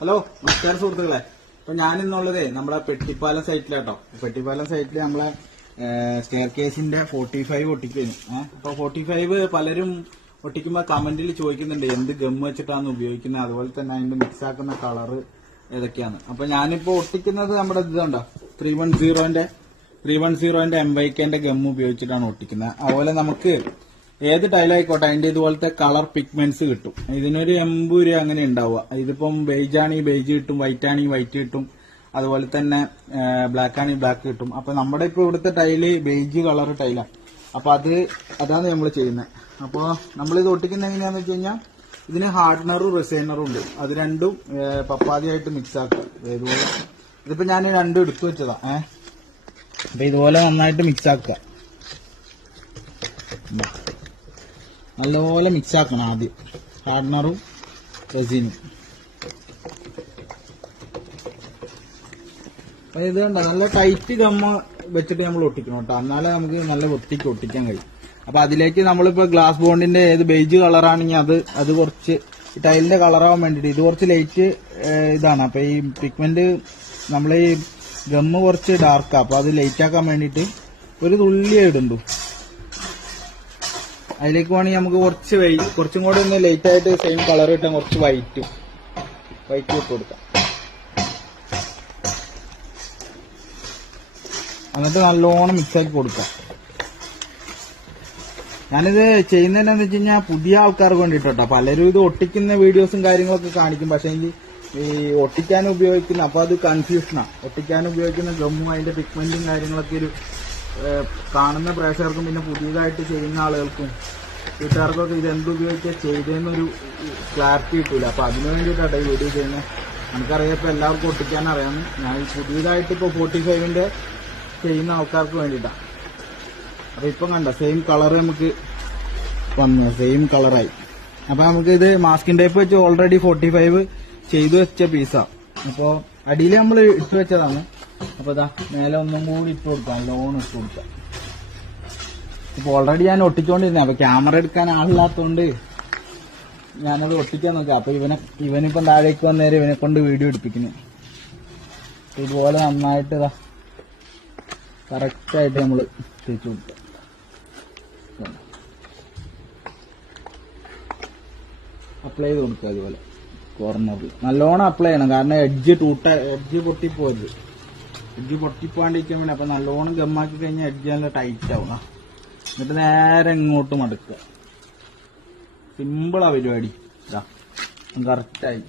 Hello നമസ്കാരം സുഹൃത്തുക്കളെ. അപ്പൊ ഞാൻ നമ്മളെ പെട്ടിപ്പാലം സൈറ്റിലാട്ടോ. പെട്ടിപ്പാലം സൈറ്റിൽ നമ്മളെ സ്റ്റെയർ കേസിന്റെ ഫോർട്ടി ഫൈവ് ഒട്ടിക്കുന്നു അപ്പൊ ഫോർട്ടി ഫൈവ് പലരും ഒട്ടിക്കുമ്പോ കമന്റിൽ ചോദിക്കുന്നുണ്ട് എന്ത് ഗം വെച്ചിട്ടാണ് ഉപയോഗിക്കുന്നത് അതുപോലെ തന്നെ അതിന്റെ മിക്സ് ആക്കുന്ന കളറ് ഏതൊക്കെയാണ് അപ്പൊ ഞാനിപ്പോ ഒട്ടിക്കുന്നത് നമ്മുടെ ഇതുണ്ടോ ത്രീ വൺ സീറോന്റെ ത്രീ വൺ സീറോന്റെ എം വൈക്കേന്റെ ഗം ഉപയോഗിച്ചിട്ടാണ് ഒട്ടിക്കുന്നത് അതുപോലെ നമുക്ക് ഏത് ടൈലായിക്കോട്ടെ അതിന്റെ ഇതുപോലത്തെ കളർ പിഗ്മെന്റ്സ് കിട്ടും. ഇതിനൊരു എമ്പൂര് അങ്ങനെ ഉണ്ടാവുക. ഇതിപ്പം ബേജ് ആണെങ്കിൽ ബേജ് കിട്ടും വൈറ്റ് ആണെങ്കിൽ വൈറ്റ് കിട്ടും. അതുപോലെ തന്നെ ബ്ലാക്ക് ആണെങ്കിൽ ബ്ലാക്ക് കിട്ടും. അപ്പൊ നമ്മുടെ ഇപ്പൊ ഇവിടുത്തെ ടൈൽ ബേജ് കളർ ടൈലാണ് അപ്പൊ അത് അതാണ് നമ്മൾ ചെയ്യുന്നത് അപ്പോൾ നമ്മൾ ഇത് ഒട്ടിക്കുന്നത് എങ്ങനെയാന്ന് വെച്ച് കഴിഞ്ഞാൽ ഇതിന് ഹാർഡ്നറും റിസൈനറും ഉണ്ട്. അത് രണ്ടും പപ്പാതിയായിട്ട് മിക്സ് ആക്കുക. ഇതുപോലെ ഇതിപ്പോ ഞാൻ രണ്ടും എടുത്തു വെച്ചതാ. ഏഹ് അപ്പൊ ഇതുപോലെ നന്നായിട്ട് മിക്സ് ആക്കുക. നല്ലപോലെ മിക്സ് ആക്കണം ആദ്യം. ഹാർഡ്നറും റെസിനും അപ്പൊ ഇത് കണ്ടോ നല്ല ടൈറ്റ് ഗമ്മ വെച്ചിട്ട് നമ്മൾ ഒട്ടിക്കണം കേട്ടോ. എന്നാലേ നമുക്ക് നല്ല വൃത്തിക്ക് ഒട്ടിക്കാൻ കഴിയും. അപ്പൊ അതിലേക്ക് നമ്മളിപ്പോ ഗ്ലാസ് ബോണ്ടിന്റെ ഏത് ബെയ്ജ് കളറാണെങ്കിൽ അത് അത് കുറച്ച് ഈ ടൈലിന്റെ കളറാവാൻ വേണ്ടിട്ട് ഇത് കുറച്ച് ലൈറ്റ് ഇതാണ്. അപ്പൊ ഈ പിഗ്മെന്റ് നമ്മൾ ഈ ഗമ്മ് കുറച്ച് ഡാർക്കാ അപ്പൊ അത് ലൈറ്റ് ആക്കാൻ വേണ്ടിട്ട് ഒരു തുള്ളിയേ ഇടുണ്ടു അതിലേക്ക് വേണമെങ്കിൽ നമുക്ക് കുറച്ച് വൈ കുറച്ചും കൂടെ ഒന്ന് ലൈറ്റ് ആയിട്ട് സെയിം കളർ കിട്ടാൻ കുറച്ച് വൈറ്റും വൈറ്റ് ഇട്ട് കൊടുക്കാം. എന്നിട്ട് നല്ലോണം മിക്സ് ആക്കി കൊടുക്കാം. ഞാനിത് ചെയ്യുന്നതെന്നു വെച്ച് കഴിഞ്ഞാൽ പുതിയ ആൾക്കാർക്ക് വേണ്ടിട്ടോ പലരും ഇത് ഒട്ടിക്കുന്ന വീഡിയോസും കാര്യങ്ങളൊക്കെ കാണിക്കും. പക്ഷേ ഈ ഒട്ടിക്കാൻ ഉപയോഗിക്കുന്ന അപ്പൊ അത് കൺഫ്യൂഷനാണ് ഒട്ടിക്കാൻ ഉപയോഗിക്കുന്ന ഗമ്മും അതിന്റെ പിഗ്മെന്റും കാര്യങ്ങളൊക്കെ ഒരു കാണുന്ന പ്രേക്ഷകർക്കും പിന്നെ പുതിയതായിട്ട് ചെയ്യുന്ന ആളുകൾക്കും വീട്ടുകാർക്കൊക്കെ ഇത് എന്തുപയോഗിച്ചാൽ ചെയ്തതെന്നൊരു ക്ലാരിറ്റി കിട്ടൂല. അപ്പൊ അതിനു വേണ്ടിയിട്ടാണ് ഈ വീഡിയോ ചെയ്യുന്നത് നമുക്കറിയാം ഇപ്പൊ എല്ലാവർക്കും ഒട്ടിക്കാൻ അറിയാം ഞാൻ പുതിയതായിട്ട് ഇപ്പൊ ഫോർട്ടി ഫൈവിന്റെ ചെയ്യുന്ന ആൾക്കാർക്ക് വേണ്ടിയിട്ടാണ് അപ്പൊ ഇപ്പം കണ്ട സെയിം കളർ നമുക്ക് വന്നു. സെയിം കളറായി അപ്പൊ നമുക്ക് ഇത് മാസ്കിൻ ടൈപ്പ് വെച്ച് ഓൾറെഡി ഫോർട്ടി ഫൈവ് ചെയ്തു വെച്ച പീസാ അപ്പോ അടിയിൽ നമ്മൾ ഇട്ട് വെച്ചതാണ്. അപ്പൊ ഇതാ മേലെ ഒന്നും കൂടി ഇട്ട് കൊടുക്കാം. ലോൺ ഇട്ട് കൊടുക്കാം. ഇപ്പൊ ഓൾറെഡി ഞാൻ ഒട്ടിച്ചോണ്ടിരുന്നേ അപ്പൊ ക്യാമറ എടുക്കാൻ ആളില്ലാത്തോണ്ട് ഞാനത് ഒട്ടിക്കാൻ നോക്കാം. അപ്പൊ ഇവനെ ഇവനിപ്പം താഴേക്ക് വന്നേരം ഇവനെ കൊണ്ട് വീഡിയോ എടുപ്പിക്കുന്നു. ഇതുപോലെ നന്നായിട്ട് ഇതാ കറക്റ്റായിട്ട് നമ്മൾ തിരിച്ചു കൊടുക്കുക അപ്ലൈ ചെയ്ത് കൊടുക്കുക അതുപോലെ കോർണറിൽ നല്ലോണം അപ്ലൈ ചെയ്യണം. കാരണം എഡ്ജ് ടൂട്ട എഡ്ജ് പൊട്ടിപ്പോയത്. എഡ്ജ് പൊട്ടിപ്പോണ്ടിരിക്കാൻ വേണ്ടി. അപ്പൊ നല്ലോണം ഗമ്മാക്കി കഴിഞ്ഞാൽ എഡ്ജ് നല്ല ടൈറ്റ് ആവും. ആ. എന്നിട്ട് നേരെ ഇങ്ങോട്ട് മടക്കുക. സിമ്പിളാ പരിപാടി. കറക്റ്റായി